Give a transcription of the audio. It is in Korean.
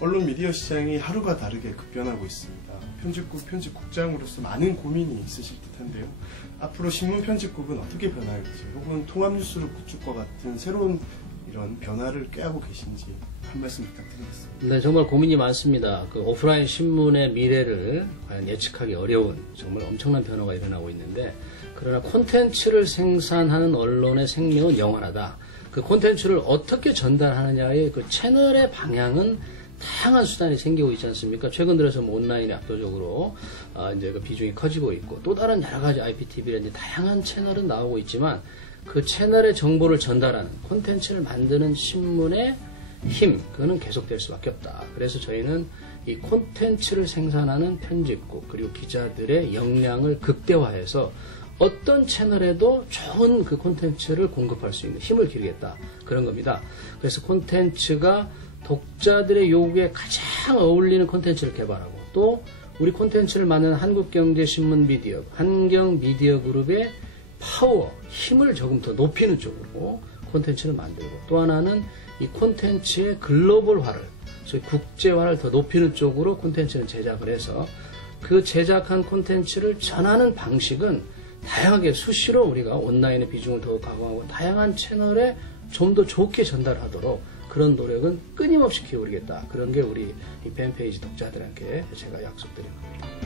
언론 미디어 시장이 하루가 다르게 급변하고 있습니다. 편집국, 편집국장으로서 많은 고민이 있으실 듯한데요. 앞으로 신문 편집국은 어떻게 변할지, 혹은 통합뉴스를 구축과 같은 새로운 이런 변화를 꾀하고 계신지 한 말씀 부탁드리겠습니다. 네, 정말 고민이 많습니다. 그 오프라인 신문의 미래를 과연 예측하기 어려운 정말 엄청난 변화가 일어나고 있는데, 그러나 콘텐츠를 생산하는 언론의 생명은 영원하다. 그 콘텐츠를 어떻게 전달하느냐의 그 채널의 방향은 다양한 수단이 생기고 있지 않습니까? 최근 들어서 뭐 온라인이 압도적으로 아, 이제 그 비중이 커지고 있고 또 다른 여러 가지 IPTV라든지 다양한 채널은 나오고 있지만 그 채널의 정보를 전달하는 콘텐츠를 만드는 신문의 힘 그거는 계속될 수밖에 없다. 그래서 저희는 이 콘텐츠를 생산하는 편집국 그리고 기자들의 역량을 극대화해서 어떤 채널에도 좋은 그 콘텐츠를 공급할 수 있는 힘을 기르겠다 그런 겁니다. 그래서 콘텐츠가 독자들의 요구에 가장 어울리는 콘텐츠를 개발하고 또 우리 콘텐츠를 만드는 한국경제신문 미디어, 한경 미디어 그룹의 파워, 힘을 조금 더 높이는 쪽으로 콘텐츠를 만들고 또 하나는 이 콘텐츠의 글로벌화를, 소위 국제화를 더 높이는 쪽으로 콘텐츠를 제작을 해서 그 제작한 콘텐츠를 전하는 방식은 다양하게 수시로 우리가 온라인의 비중을 더욱 강화하고 다양한 채널에 좀 더 좋게 전달하도록 그런 노력은 끊임없이 기울이겠다. 그런 게 우리 이 팬페이지 독자들에게 제가 약속드린 겁니다.